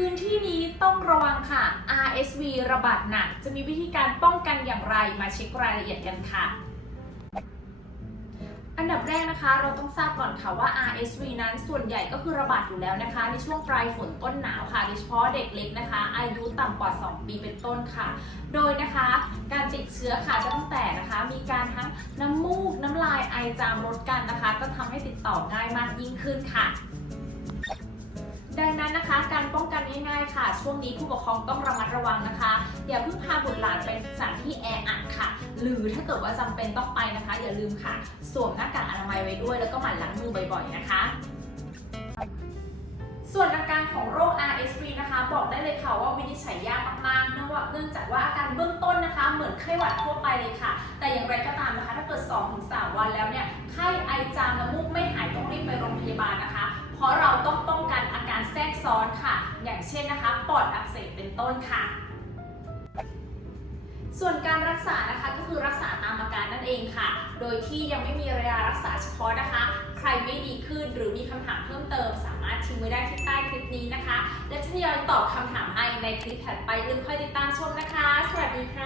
พื้นที่นี้ต้องระวังค่ะ RSV ระบาดหนัก จะมีวิธีการป้องกันอย่างไรมาเช็ครายละเอียดกันค่ะ อันดับแรกนะคะเราต้องทราบก่อนค่ะว่า RSV นั้นส่วนใหญ่ก็คือระบาดอยู่แล้วนะคะ ในช่วงปลายฝนต้นหนาวค่ะโดยเฉพาะเด็กเล็กนะคะ อายุต่ำกว่า 2 ปีเป็นต้นค่ะ โดยนะคะการติดเชื้อค่ะจะตั้งแต่นะคะมีการทั้งน้ำมูกน้ำลายไอจามลดกันนะคะ ก็ทำให้ติดต่อง่ายมากยิ่งขึ้นค่ะ ค่ะ ช่วงนี้ผู้ปกครองต้องระมัดระวังนะคะ อย่าเพิ่งพาบุตรหลานไปสถานที่แออัดค่ะ หรือถ้าเกิดว่าจำเป็นต้องไปนะคะ อย่าลืมค่ะ สวมหน้ากากอนามัยไว้ด้วย แล้วก็หมั่นล้างมือบ่อยๆนะคะส่วนอาการของโรค RSV นะคะ บอกได้เลยค่ะว่าวินิจฉัยยากมากๆเนื่องว่าเนื่องจากว่าอาการเบื้องต้นนะคะ เหมือนไข้หวัดทั่วไปเลยค่ะ แต่อย่างไรก็ตามนะคะ ถ้าเกิด 2-3 วันแล้วเนี่ยไข้ไอจามน้ำมูกไม่หายต้องรีบไปโรงพยาบาลนะคะ เพราะเราต้องป้องกันอาการแทรกซ้อนค่ะ อย่างเช่นนะคะปอดอักเสบเป็นต้นค่ะ ส่วนการรักษานะคะก็คือรักษาตามอาการนั่นเองค่ะ โดยที่ยังไม่มีระยะรักษาเฉพาะนะคะ ใครไม่ดีขึ้นหรือมีคำถามเพิ่มเติม สามารถทิ้งไว้ได้ที่ใต้คลิปนี้นะคะ และจะทยอยตอบคำถามให้ในคลิปถัดไปลืมคอยติดตามชมนะคะ สวัสดีค่ะ